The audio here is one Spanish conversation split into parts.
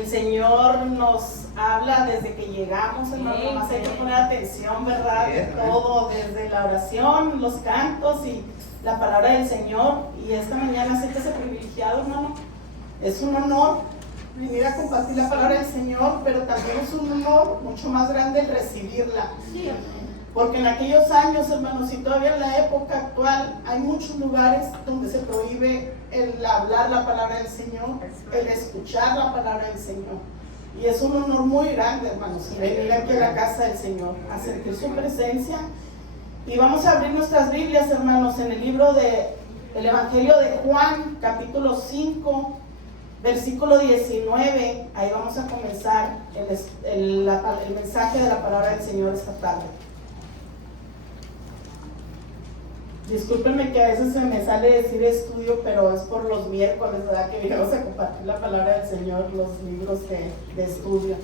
El Señor nos habla desde que llegamos, hermano. Nomás hay que poner atención, ¿verdad? Todo, desde la oración, los cantos y la palabra del Señor. Y esta mañana siéntese privilegiado, hermano. Es un honor venir a compartir la palabra del Señor, pero también es un honor mucho más grande el recibirla. Porque en aquellos años, hermanos, y todavía en la época actual, hay muchos lugares donde se prohíbe el hablar la palabra del Señor, el escuchar la palabra del Señor. Y es un honor muy grande, hermanos, venir aquí a la casa del Señor, a sentir su presencia. Y vamos a abrir nuestras Biblias, hermanos, en el libro del Evangelio de Juan, capítulo 5, versículo 19. Ahí vamos a comenzar el mensaje de la palabra del Señor esta tarde. Discúlpenme que a veces se me sale decir estudio, pero es por los miércoles, ¿verdad? Que venimos a compartir la palabra del Señor, los libros de estudio.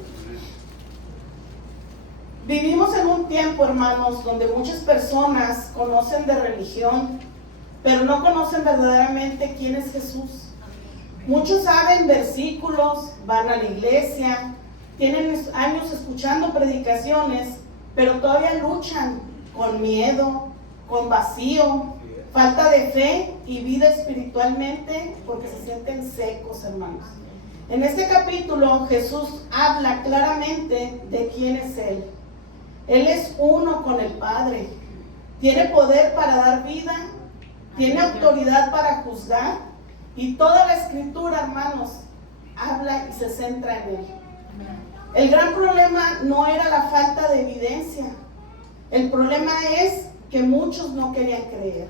Vivimos en un tiempo, hermanos, donde muchas personas conocen de religión, pero no conocen verdaderamente quién es Jesús. Muchos saben versículos, van a la iglesia, tienen años escuchando predicaciones, pero todavía luchan con miedo, con vacío, falta de fe y vida espiritualmente, porque se sienten secos, hermanos. En este capítulo Jesús habla claramente de quién es Él. Él es uno con el Padre, tiene poder para dar vida, tiene autoridad para juzgar, y toda la escritura, hermanos, habla y se centra en Él. El gran problema no era la falta de evidencia, el problema es que muchos no querían creer.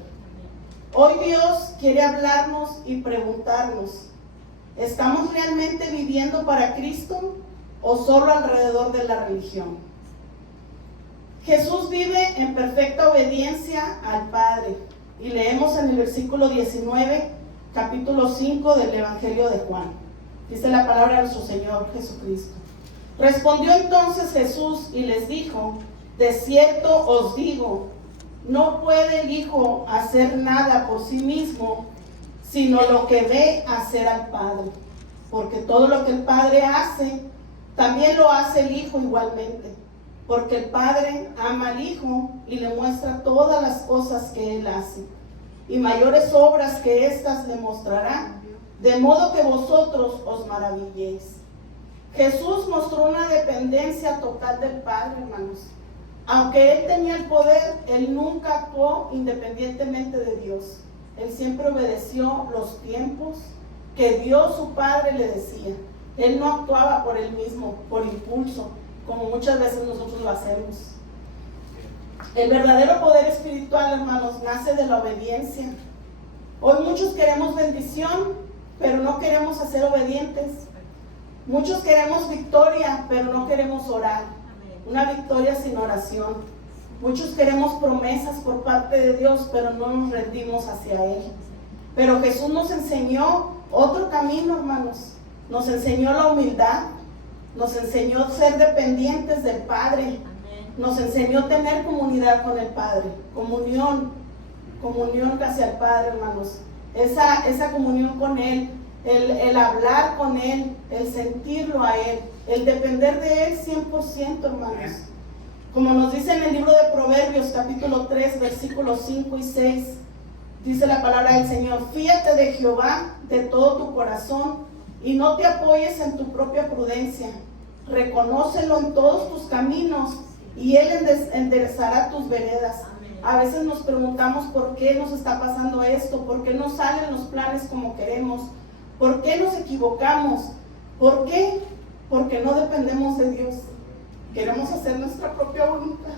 Hoy Dios quiere hablarnos y preguntarnos: ¿estamos realmente viviendo para Cristo o solo alrededor de la religión? Jesús vive en perfecta obediencia al Padre, y leemos en el versículo 19, capítulo 5 del Evangelio de Juan. Dice la palabra de nuestro Señor Jesucristo. Respondió entonces Jesús y les dijo: de cierto os digo, no puede el Hijo hacer nada por sí mismo, sino lo que ve hacer al Padre. Porque todo lo que el Padre hace, también lo hace el Hijo igualmente. Porque el Padre ama al Hijo y le muestra todas las cosas que Él hace. Y mayores obras que éstas le mostrará, de modo que vosotros os maravilléis. Jesús mostró una dependencia total del Padre, hermanos. Aunque Él tenía el poder, Él nunca actuó independientemente de Dios. Él siempre obedeció los tiempos que Dios su Padre le decía. Él no actuaba por Él mismo, por impulso, como muchas veces nosotros lo hacemos. El verdadero poder espiritual, hermanos, nace de la obediencia. Hoy muchos queremos bendición, pero no queremos ser obedientes. Muchos queremos victoria, pero no queremos orar. Una victoria sin oración. Muchos queremos promesas por parte de Dios, pero no nos rendimos hacia Él. Pero Jesús nos enseñó otro camino, hermanos. Nos enseñó la humildad, nos enseñó ser dependientes del Padre, nos enseñó tener comunidad con el Padre, comunión hacia el Padre, hermanos. Esa comunión con Él, el hablar con Él, el sentirlo a Él, el depender de Él 100%, hermanos. Como nos dice en el libro de Proverbios, capítulo 3, versículos 5 y 6, dice la palabra del Señor: fíate de Jehová de todo tu corazón y no te apoyes en tu propia prudencia. Reconócelo en todos tus caminos y Él enderezará tus veredas. A veces nos preguntamos por qué nos está pasando esto, por qué no salen los planes como queremos, por qué nos equivocamos, por qué. Porque no dependemos de Dios. Queremos hacer nuestra propia voluntad.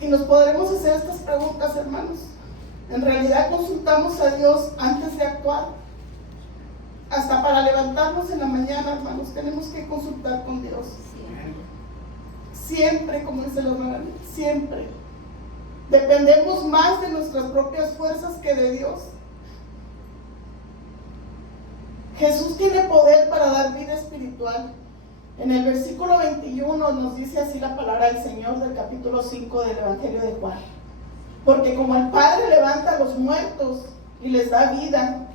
Y nos podremos hacer estas preguntas, hermanos. En realidad consultamos a Dios antes de actuar. Hasta para levantarnos en la mañana, hermanos, tenemos que consultar con Dios. Siempre, como dice la hermana, siempre. Dependemos más de nuestras propias fuerzas que de Dios. Jesús tiene poder para dar vida espiritual. En el versículo 21 nos dice así la palabra del Señor del capítulo 5 del Evangelio de Juan. Porque como el Padre levanta a los muertos y les da vida,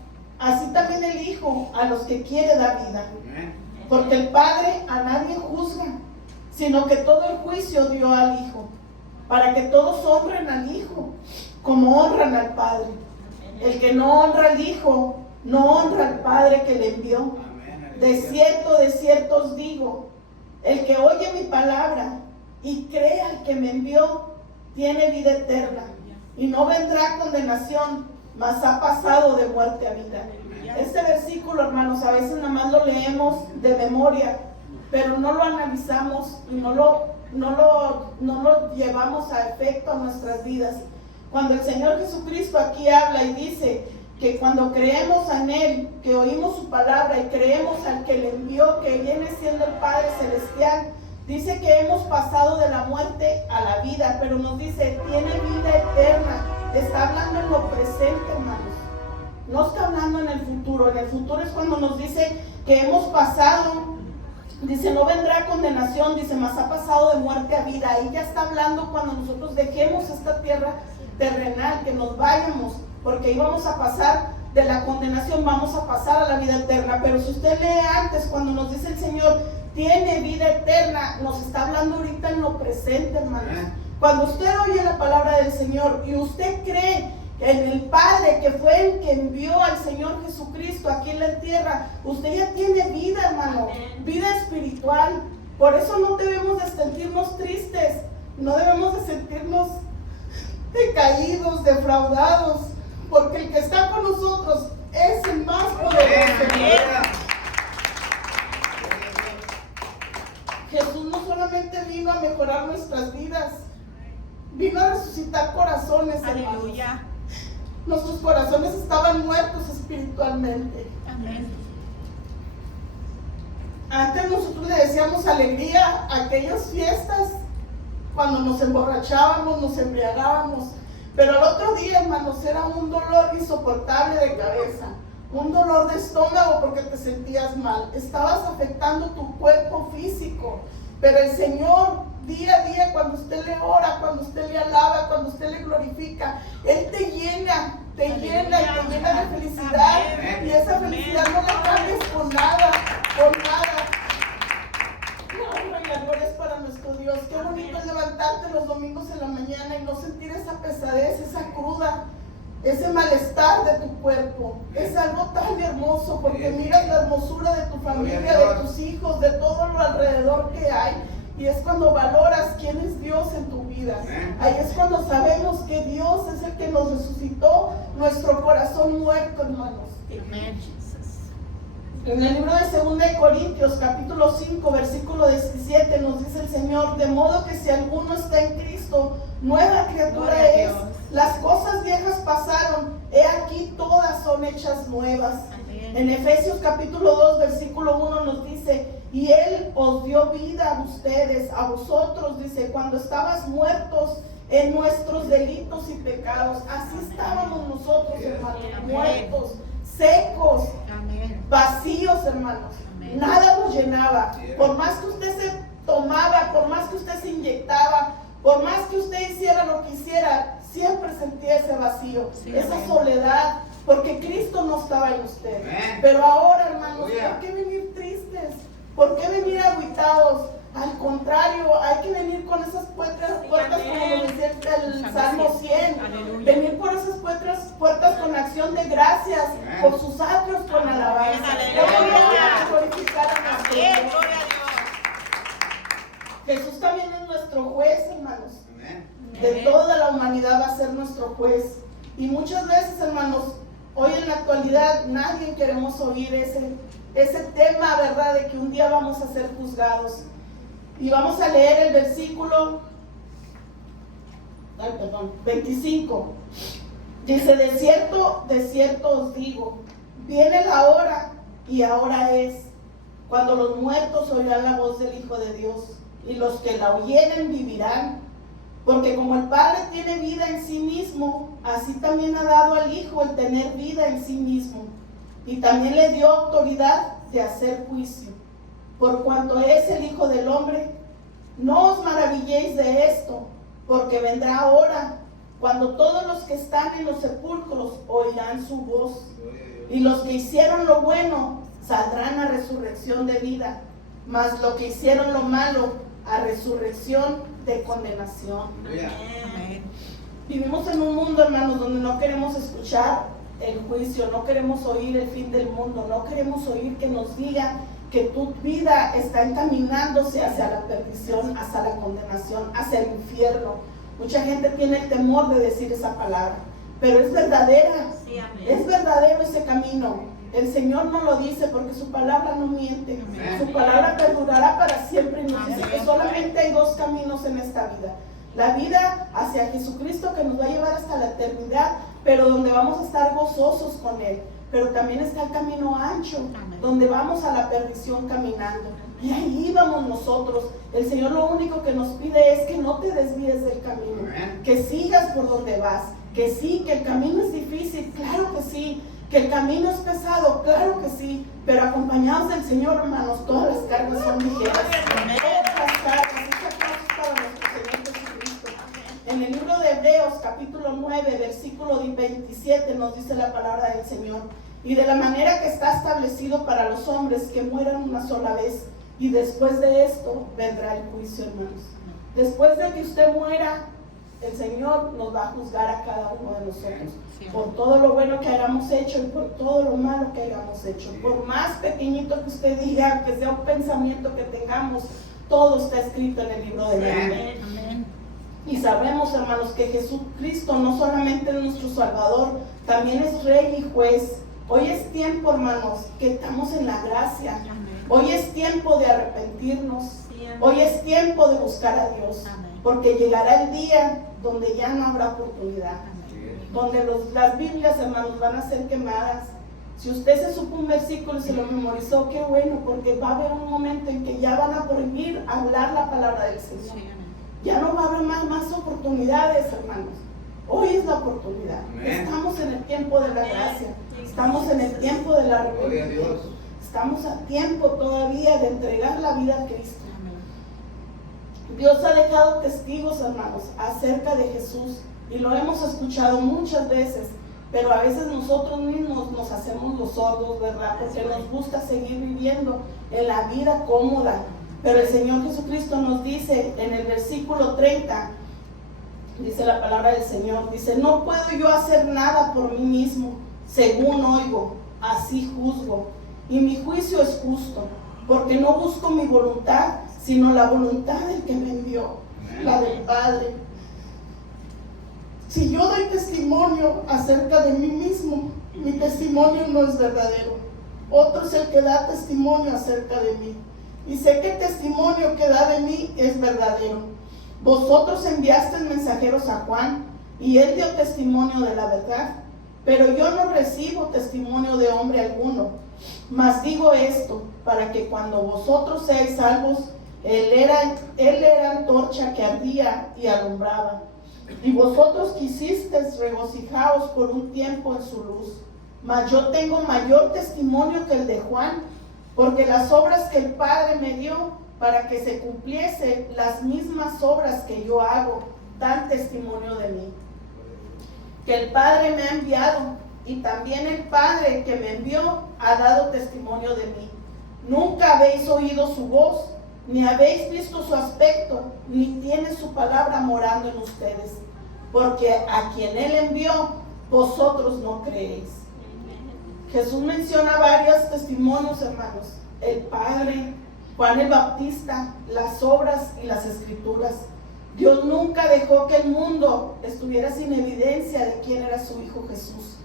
así también el Hijo a los que quiere dar vida. Porque el Padre a nadie juzga, sino que todo el juicio dio al Hijo, para que todos honren al Hijo, como honran al Padre. El que no honra al Hijo, no honra al Padre que le envió. De cierto os digo, el que oye mi palabra y cree al que me envió, tiene vida eterna, y no vendrá condenación, mas ha pasado de muerte a vida. Este versículo, hermanos, a veces nada más lo leemos de memoria, pero no lo analizamos y no lo llevamos a efecto a nuestras vidas. Cuando el Señor Jesucristo aquí habla y dice que cuando creemos en Él, que oímos su palabra y creemos al que le envió, que viene siendo el Padre Celestial, dice que hemos pasado de la muerte a la vida, pero nos dice, tiene vida eterna. Está hablando en lo presente, hermanos. No está hablando en el futuro. En el futuro es cuando nos dice que hemos pasado, dice, no vendrá condenación, dice, mas ha pasado de muerte a vida. Ahí ya está hablando cuando nosotros dejemos esta tierra terrenal, que nos vayamos, porque ahí vamos a pasar de la condenación, vamos a pasar a la vida eterna. Pero si usted lee antes, cuando nos dice el Señor, tiene vida eterna, nos está hablando ahorita en lo presente, hermanos. Cuando usted oye la palabra del Señor y usted cree en el Padre que fue el que envió al Señor Jesucristo aquí en la tierra, usted ya tiene vida, hermano, vida espiritual. Por eso no debemos de sentirnos tristes, no debemos de sentirnos decaídos, defraudados, porque el que está con nosotros es el más poderoso. Jesús no solamente vino a mejorar nuestras vidas, vino a resucitar corazones. Aleluya. Nuestros corazones estaban muertos espiritualmente. Amén. Antes nosotros le decíamos alegría a aquellas fiestas cuando nos emborrachábamos, nos embriagábamos, pero al otro día, hermanos, era un dolor insoportable de cabeza, un dolor de estómago porque te sentías mal, estabas afectando tu cuerpo físico. Pero el Señor, día a día, cuando usted le ora, cuando usted le alaba, cuando usted le glorifica, Él te llena y te llena de felicidad. Amén. Y esa felicidad no la cambies con nada, con nada. La honra y la gloria es para nuestro Dios. Qué bonito es levantarte los domingos en la mañana y no sentir esa pesadez, esa cruda, ese malestar de tu cuerpo. Es algo tan hermoso porque miras la hermosura de tu familia, de tus hijos, de todo lo alrededor que hay. Y es cuando valoras quién es Dios en tu vida. Ahí es cuando sabemos que Dios es el que nos resucitó nuestro corazón muerto, hermanos. Amén. En el libro de 2 de Corintios, capítulo 5, versículo 17, nos dice el Señor, de modo que si alguno está en Cristo, nueva criatura es. Las cosas viejas pasaron, he aquí todas son hechas nuevas. Amén. En Efesios capítulo 2, versículo 1 nos dice, y Él os dio vida a ustedes, a vosotros, dice, cuando estabas muertos en nuestros delitos y pecados. Así estábamos nosotros, hermanos, muertos, secos, vacíos, hermanos. Nada nos llenaba. Por más que usted se tomaba, por más que usted se inyectaba, por más que usted hiciera lo que hiciera, siempre sentía ese vacío, esa soledad, porque Cristo no estaba en usted. Pero ahora, hermanos, ¿por qué venir tristes? ¿Por qué venir agüitados? Al contrario, hay que venir con esas puertas como lo decía el Salmo 100. Aleluya. Venir por esas puertas con acción de gracias, por sus atrios con alabanza. Glorificar a nuestro Dios. Jesús también es nuestro juez, hermanos. De toda la humanidad va a ser nuestro juez. Y muchas veces, hermanos, hoy en la actualidad nadie queremos oír ese tema, ¿verdad? De que un día vamos a ser juzgados. Y vamos a leer el versículo 25. Dice, de cierto os digo, viene la hora y ahora es, cuando los muertos oirán la voz del Hijo de Dios, y los que la oyeren vivirán. Porque como el Padre tiene vida en sí mismo, así también ha dado al Hijo el tener vida en sí mismo. Y también le dio autoridad de hacer juicio, por cuanto es el Hijo del Hombre. No os maravilléis de esto, porque vendrá hora cuando todos los que están en los sepulcros oirán su voz, Y los que hicieron lo bueno saldrán a resurrección de vida, mas los que hicieron lo malo a resurrección de condenación. Amén. Vivimos en un mundo, hermanos, donde no queremos escuchar el juicio, no queremos oír el fin del mundo, no queremos oír que nos digan que tu vida está encaminándose hacia la perdición, hacia la condenación, hacia el infierno. Mucha gente tiene el temor de decir esa palabra, pero es verdadera. Sí, amén. Es verdadero ese camino. El Señor no lo dice porque su palabra no miente. Amén. Su palabra perdurará para siempre y nos dice Amén. que solamente hay dos caminos en esta vida. La vida hacia Jesucristo, que nos va a llevar hasta la eternidad, pero donde vamos a estar gozosos con Él. Pero también está el camino ancho, Amén. donde vamos a la perdición caminando. Y ahí vamos nosotros. El Señor lo único que nos pide es que no te desvíes del camino, Amén. que sigas por donde vas, que sí, que el camino es difícil, claro que sí, que el camino es pesado, claro que sí, pero acompañados del Señor, hermanos, todas las cargas son ligeras. Amén. Todas las cargas, esta cruz para nuestro Señor Jesucristo. En el libro de Hebreos, capítulo 9, versículo 27, nos dice la palabra del Señor: y de la manera que está establecido para los hombres que mueran una sola vez, y después de esto vendrá el juicio, hermanos. Después de que usted muera, el Señor nos va a juzgar a cada uno de nosotros por todo lo bueno que hayamos hecho y por todo lo malo que hayamos hecho. Por más pequeñito que usted diga, que sea un pensamiento que tengamos, todo está escrito en el libro de la vida. Amén. Y sabemos, hermanos, que Jesucristo no solamente es nuestro Salvador, también es Rey y Juez. Hoy es tiempo, hermanos, que estamos en la gracia. Amén. Hoy es tiempo de arrepentirnos. Sí, amén. Hoy es tiempo de buscar a Dios. Amén. Porque llegará el día donde ya no habrá oportunidad. Amén. Donde las Biblias, hermanos, van a ser quemadas. Si usted se supo un versículo y se lo memorizó, qué bueno, porque va a haber un momento en que ya van a prohibir hablar la palabra del Sí, Señor. amén. Ya no va a haber más oportunidades, hermanos. Hoy es la oportunidad. Amén. Estamos en el tiempo de la Amén. gracia. Estamos en el tiempo de la Gloria a arrepentimiento. Dios. Estamos a tiempo todavía de entregar la vida a Cristo. Amén. Dios ha dejado testigos, hermanos, acerca de Jesús, y lo hemos escuchado muchas veces, pero a veces nosotros mismos nos hacemos los sordos, ¿verdad? Porque nos gusta seguir viviendo en la vida cómoda. Pero el Señor Jesucristo nos dice en el versículo 30, dice la palabra del Señor, dice: no puedo yo hacer nada por mí mismo, según oigo, así juzgo, y mi juicio es justo, porque no busco mi voluntad, sino la voluntad del que me envió, la del Padre. Si yo doy testimonio acerca de mí mismo, mi testimonio no es verdadero. Otro es el que da testimonio acerca de mí, y sé que el testimonio que da de mí es verdadero. Vosotros enviasteis mensajeros a Juan, y él dio testimonio de la verdad, pero yo no recibo testimonio de hombre alguno. Mas digo esto, para que cuando vosotros seáis salvos, él era antorcha que ardía y alumbraba. Y vosotros quisisteis regocijaos por un tiempo en su luz. Mas yo tengo mayor testimonio que el de Juan, porque las obras que el Padre me dio para que se cumpliese las mismas obras que yo hago, dan testimonio de mí. Que el Padre me ha enviado, y también el Padre que me envió ha dado testimonio de mí. Nunca habéis oído su voz, ni habéis visto su aspecto, ni tiene su palabra morando en ustedes, porque a quien él envió, vosotros no creéis. Jesús menciona varios testimonios, hermanos: el Padre, Juan el Bautista, las obras y las escrituras. Dios nunca dejó que el mundo estuviera sin evidencia de quién era su Hijo Jesús.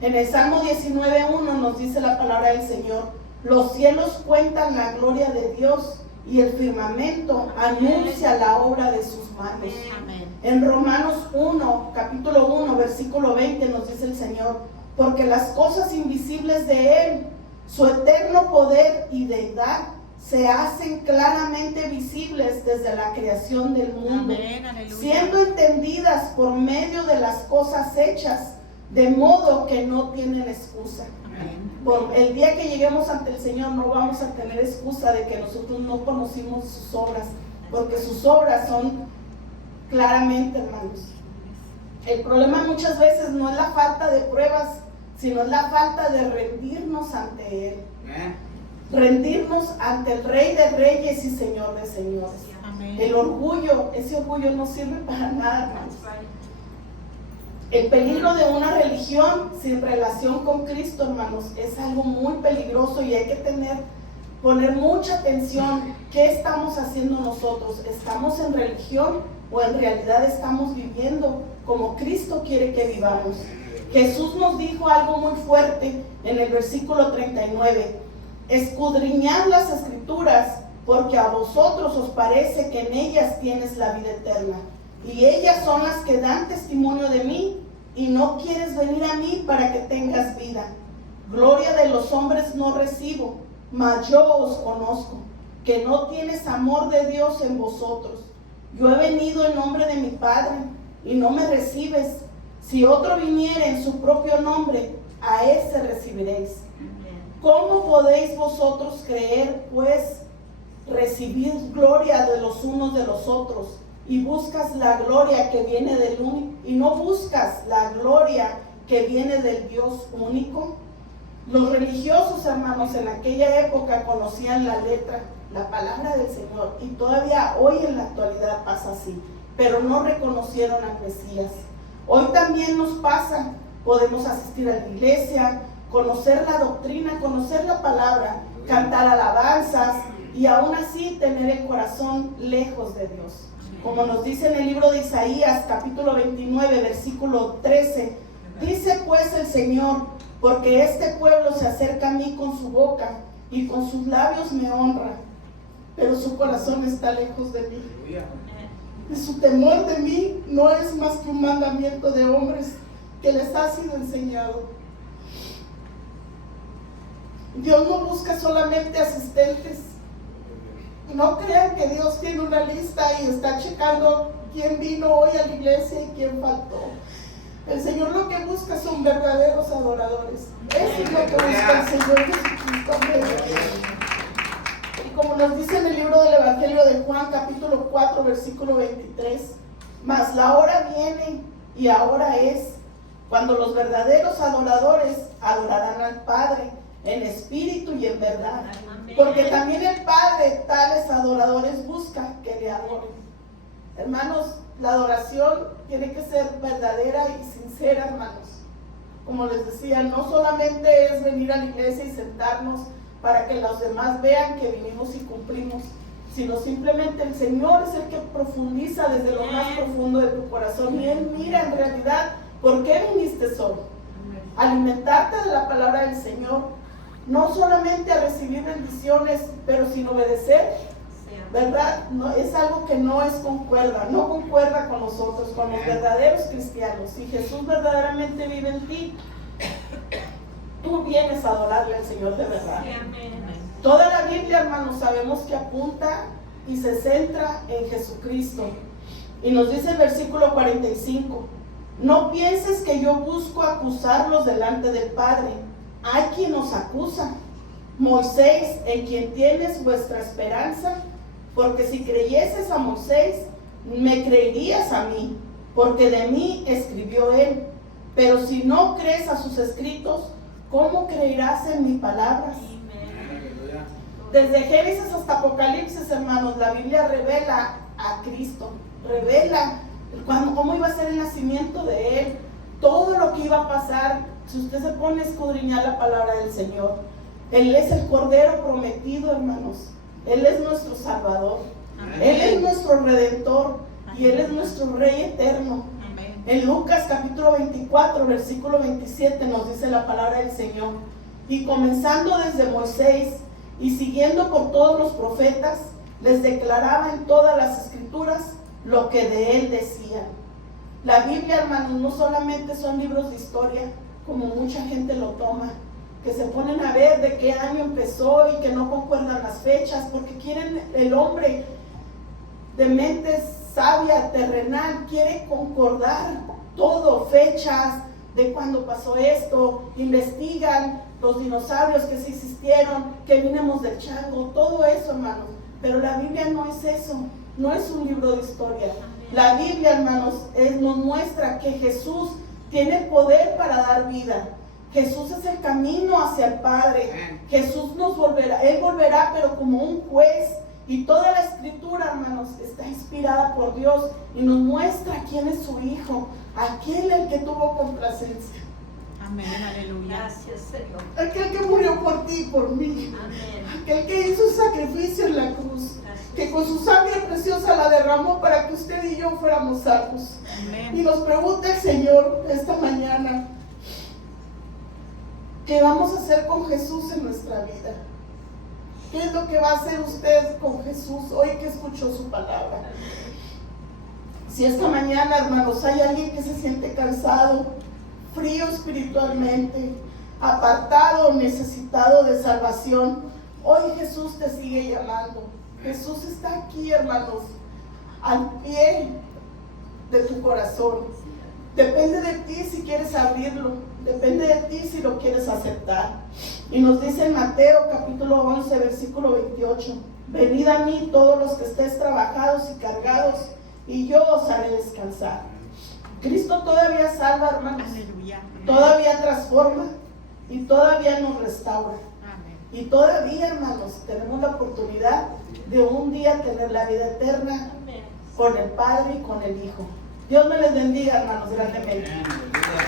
En el Salmo 19:1 nos dice la palabra del Señor: los cielos cuentan la gloria de Dios, y el firmamento anuncia la obra de sus manos. Amén. En Romanos 1, capítulo 1, versículo 20 nos dice el Señor: porque las cosas invisibles de Él, su eterno poder y deidad, se hacen claramente visibles desde la creación del mundo, Amén, aleluya. siendo entendidas por medio de las cosas hechas, de modo que no tienen excusa. Amén. Por el día que lleguemos ante el Señor no vamos a tener excusa de que nosotros no conocimos sus obras, porque sus obras son claramente, hermanos. El problema muchas veces no es la falta de pruebas, sino es la falta de rendirnos ante Él. Rendirnos ante el Rey de Reyes y Señor de Señores. Amén. El orgullo, ese orgullo no sirve para nada, hermanos. El peligro de una religión sin relación con Cristo, hermanos, es algo muy peligroso y hay que poner mucha atención. ¿Qué estamos haciendo nosotros? ¿Estamos en religión o en realidad estamos viviendo como Cristo quiere que vivamos? Jesús nos dijo algo muy fuerte en el versículo 39. Escudriñad las Escrituras, porque a vosotros os parece que en ellas tienes la vida eterna, y ellas son las que dan testimonio de mí, y no quieres venir a mí para que tengas vida. Gloria de los hombres no recibo, mas yo os conozco, que no tienes amor de Dios en vosotros. Yo he venido en nombre de mi Padre, y no me recibes. Si otro viniere en su propio nombre, a ese recibiréis. ¿Cómo podéis vosotros creer, pues, recibir gloria de los unos de los otros, y buscas la gloria que viene del único, y no buscas la gloria que viene del Dios único? Los religiosos, hermanos, en aquella época conocían la letra, la palabra del Señor, y todavía hoy en la actualidad pasa así, pero no reconocieron al Mesías. Hoy también nos pasa, podemos asistir a la iglesia, conocer la doctrina, conocer la palabra, cantar alabanzas y aún así tener el corazón lejos de Dios. Como nos dice en el libro de Isaías, capítulo 29, versículo 13, dice pues el Señor, porque este pueblo se acerca a mí con su boca y con sus labios me honra, pero su corazón está lejos de mí. Y su temor de mí no es más que un mandamiento de hombres que les ha sido enseñado. Dios no busca solamente asistentes. No crean que Dios tiene una lista y está checando quién vino hoy a la iglesia y quién faltó. El Señor lo que busca son verdaderos adoradores. Eso es lo que busca el Señor Jesucristo. Y como nos dice en el libro del Evangelio de Juan, capítulo 4, versículo 23, mas la hora viene y ahora es, cuando los verdaderos adoradores adorarán al Padre en espíritu y en verdad. Porque también el Padre tales adoradores busca que le adoren. Hermanos, la adoración tiene que ser verdadera y sincera, hermanos. Como les decía, no solamente es venir a la iglesia y sentarnos para que los demás vean que vinimos y cumplimos, sino simplemente el Señor es el que profundiza desde lo más profundo de tu corazón, y Él mira en realidad por qué viniste solo. Alimentarte de la palabra del Señor, no solamente a recibir bendiciones, pero sin obedecer, ¿verdad? No, es algo que no concuerda con nosotros, con los verdaderos cristianos. Si Jesús verdaderamente vive en ti, tú vienes a adorarle al Señor de verdad. Toda la Biblia, hermanos, sabemos que apunta y se centra en Jesucristo. Y nos dice el versículo 45, no pienses que yo busco acusarlos delante del Padre. Hay quien nos acusa, Moisés, en quien tienes vuestra esperanza, porque si creyeses a Moisés, me creerías a mí, porque de mí escribió él. Pero si no crees a sus escritos, ¿cómo creerás en mis palabras? Desde Génesis hasta Apocalipsis, hermanos, la Biblia revela a Cristo, revela cómo iba a ser el nacimiento de Él, todo lo que iba a pasar. Si usted se pone a escudriñar la palabra del Señor, Él es el Cordero prometido, hermanos. Él es nuestro Salvador. Amén. Él es nuestro Redentor. Amén. Y Él es nuestro Rey eterno. Amén. En Lucas capítulo 24, versículo 27 nos dice la palabra del Señor. Y comenzando desde Moisés y siguiendo por todos los profetas, les declaraba en todas las escrituras lo que de Él decían. La Biblia, hermanos, no solamente son libros de historia, como mucha gente lo toma, que se ponen a ver de qué año empezó y que no concuerdan las fechas, porque quieren, el hombre de mente sabia, terrenal, quiere concordar todo, fechas de cuándo pasó esto, investigan los dinosaurios que sí existieron, que vinimos del chango, todo eso, hermanos. Pero la Biblia no es eso, no es un libro de historia. La Biblia, hermanos, nos muestra que Jesús tiene poder para dar vida, Jesús es el camino hacia el Padre. Jesús nos volverá, Él volverá, pero como un juez. Y toda la escritura, hermanos, está inspirada por Dios y nos muestra quién es su Hijo, aquel el que tuvo complacencia. Amén, aleluya. Gracias, Señor. Aquel que murió por ti y por mí. Amén. Aquel que hizo sacrificio en la cruz. Gracias. Que con su sangre preciosa la derramó para que usted y yo fuéramos salvos. Y Amén. nos pregunta el Señor esta mañana, ¿qué vamos a hacer con Jesús en nuestra vida? ¿Qué es lo que va a hacer usted con Jesús hoy que escuchó su palabra? Si esta mañana, hermanos, hay alguien que se siente cansado, frío espiritualmente, apartado, necesitado de salvación, hoy Jesús te sigue llamando. Jesús está aquí, hermanos, al pie de tu corazón. Depende de ti si quieres abrirlo, depende de ti si lo quieres aceptar. Y nos dice en Mateo capítulo 11, versículo 28, venid a mí todos los que estéis trabajados y cargados, y yo os haré descansar. Cristo todavía salva, hermanos, Aleluya. todavía transforma y todavía nos restaura. Amén. Y todavía, hermanos, tenemos la oportunidad de un día tener la vida eterna Amén. con el Padre y con el Hijo. Dios me les bendiga, hermanos, grandemente. Amén.